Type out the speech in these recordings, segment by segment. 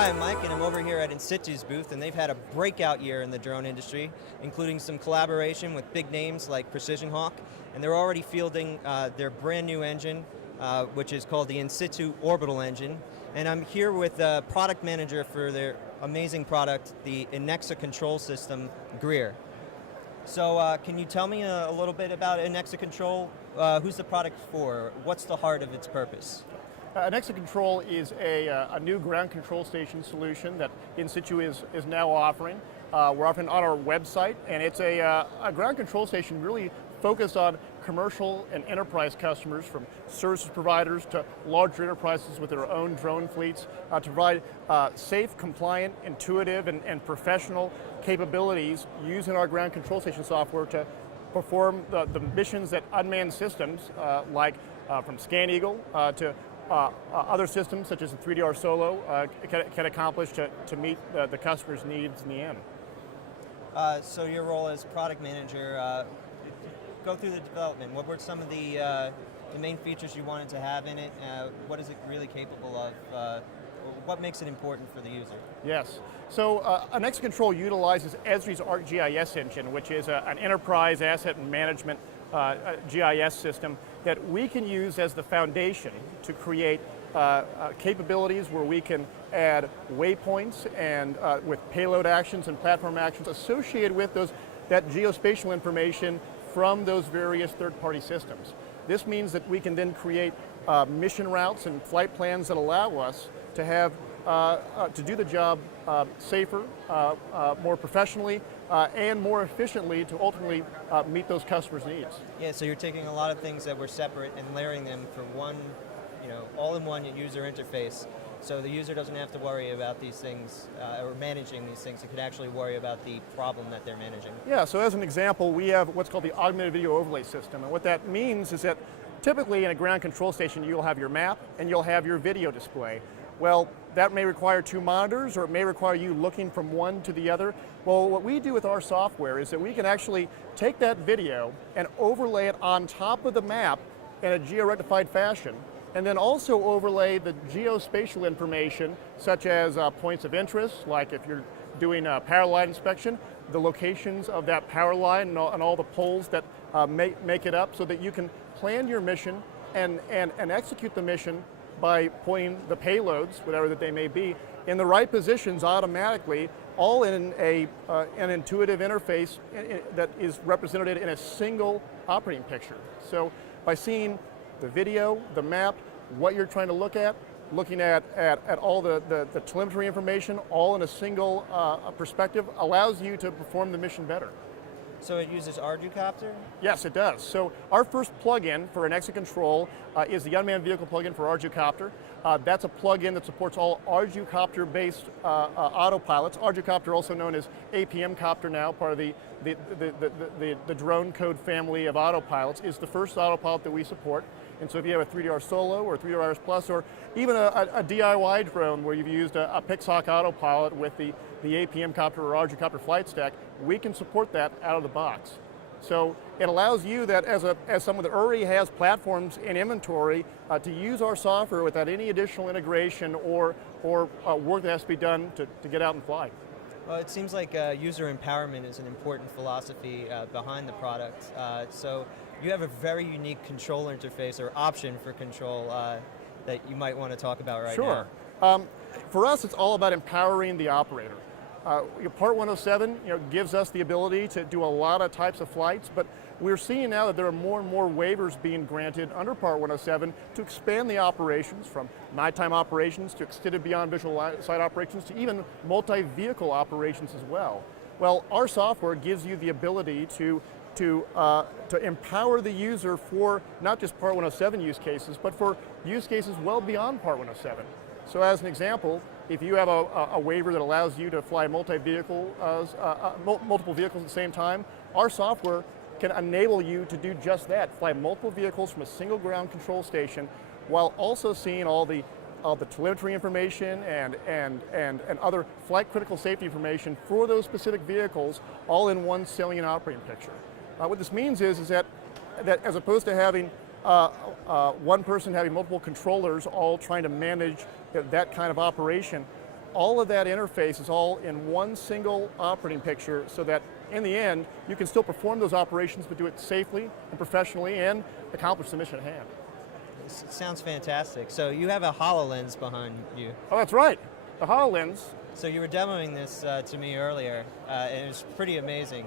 Hi, I'm Mike, and I'm over here at Insitu's booth, and they've had a breakout year in the drone industry, including some collaboration with big names like PrecisionHawk, and they're already fielding their brand new engine, which is called the Insitu Orbital Engine. And I'm here with the product manager for their amazing product, the Inexa Control system, Greer. So can you tell me a little bit about Inexa Control? Who's the product for? What's the heart of its purpose? Inexa Control is a new ground control station solution that Insitu is now offering. We're offering on our website, and it's a ground control station really focused on commercial and enterprise customers, from services providers to larger enterprises with their own drone fleets, to provide safe, compliant, intuitive, and professional capabilities using our ground control station software to perform the missions that unmanned systems like from ScanEagle to other systems such as the 3DR Solo can accomplish to meet the customer's needs in the end. So your role as product manager, go through the development. What were some of the main features you wanted to have in it? What is it really capable of? What makes it important for the user? Yes. So Inexa Control utilizes Esri's ArcGIS engine, which is an enterprise asset management GIS system that we can use as the foundation to create capabilities where we can add waypoints and with payload actions and platform actions associated with that geospatial information from those various third-party systems. This means that we can then create mission routes and flight plans that allow us to have to do the job safer, more professionally, and more efficiently to ultimately meet those customers' needs. Yeah, so you're taking a lot of things that were separate and layering them for one, all-in-one user interface. So the user doesn't have to worry about these things or managing these things. It could actually worry about the problem that they're managing. Yeah, so as an example, we have what's called the Augmented Video Overlay System. And what that means is that typically in a ground control station, you'll have your map and you'll have your video display. Well, that may require two monitors, or it may require you looking from one to the other. Well, what we do with our software is that we can actually take that video and overlay it on top of the map in a geo-rectified fashion, and then also overlay the geospatial information, such as points of interest, like if you're doing a power line inspection, the locations of that power line and all the poles that make it up, so that you can plan your mission and execute the mission by pointing the payloads, whatever that they may be, in the right positions automatically, all in an intuitive interface that is represented in a single operating picture. So by seeing the video, the map, what you're trying to look at, looking at all the telemetry information, all in a single perspective, allows you to perform the mission better. So it uses ArduCopter? Yes, it does. So our first plugin for Inexa Control is the unmanned vehicle plugin for ArduCopter. That's a plugin that supports all ArduCopter-based autopilots. ArduCopter, also known as APM Copter now, part of the drone code family of autopilots, is the first autopilot that we support. And so if you have a 3DR Solo or 3DR Iris Plus, or even a DIY drone where you've used a Pixhawk autopilot with the APM Copter or ArduCopter flight stack, we can support that out of the box. So it allows you, that as someone that already has platforms in inventory, to use our software without any additional integration or work that has to be done to get out and fly. Well, it seems like user empowerment is an important philosophy behind the product. So you have a very unique control interface or option for control that you might want to talk about right now. Sure. For us, it's all about empowering the operator. Part 107 gives us the ability to do a lot of types of flights, but we're seeing now that there are more and more waivers being granted under Part 107 to expand the operations from nighttime operations to extended beyond visual sight operations to even multi-vehicle operations as well. Well, our software gives you the ability to empower the user for not just Part 107 use cases, but for use cases well beyond Part 107. So as an example, if you have a waiver that allows you to fly multiple vehicles at the same time, our software can enable you to do just that, fly multiple vehicles from a single ground control station, while also seeing all the telemetry information and other flight critical safety information for those specific vehicles, all in one salient operating picture. What this means is that as opposed to having one person having multiple controllers all trying to manage that kind of operation, all of that interface is all in one single operating picture so that in the end, you can still perform those operations but do it safely and professionally and accomplish the mission at hand. This sounds fantastic. So you have a Hololens behind you. Oh, that's right. The Hololens. So you were demoing this to me earlier, and it was pretty amazing,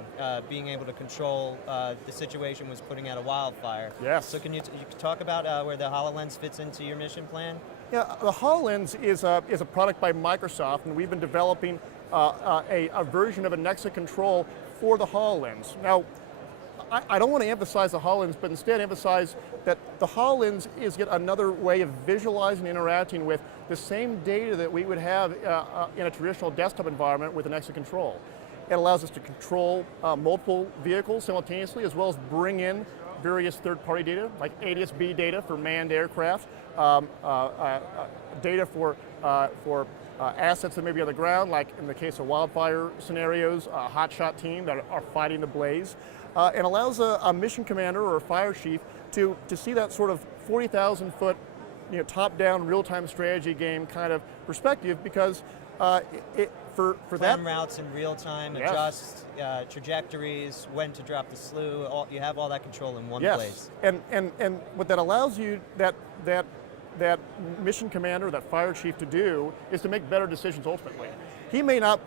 being able to control the situation was putting out a wildfire. Yes. So can you talk about where the HoloLens fits into your mission plan? Yeah, the HoloLens is a product by Microsoft, and we've been developing a version of Inexa Control for the HoloLens. Now, I don't want to emphasize the HoloLens, but instead emphasize that the HoloLens is yet another way of visualizing and interacting with the same data that we would have in a traditional desktop environment with Inexa Control. It allows us to control multiple vehicles simultaneously, as well as bring in various third-party data, like ADS-B data for manned aircraft, data for assets that may be on the ground, like in the case of wildfire scenarios, a hotshot team that are fighting the blaze, and allows a mission commander or a fire chief to see that sort of 40,000 foot, top-down real-time strategy game kind of perspective, because for that routes in real time, yes. adjust trajectories, when to drop the slew. You have all that control in one yes. place. And what that allows you, that mission commander, that fire chief to do, is to make better decisions ultimately. He may not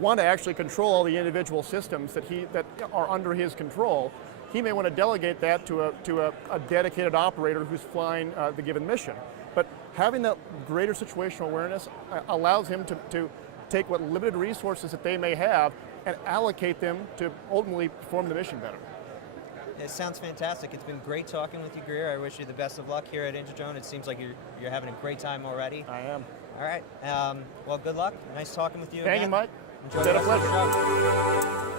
want to actually control all the individual systems that are under his control. He may want to delegate that to a dedicated operator who's flying the given mission. But having that greater situational awareness allows him to take what limited resources that they may have and allocate them to ultimately perform the mission better. It sounds fantastic. It's been great talking with you, Greer. I wish you the best of luck here at InterDrone. It seems like you're having a great time already. I am. All right. Well, good luck. Nice talking with you. Thank again. you, Mike. Enjoy the rest of the show.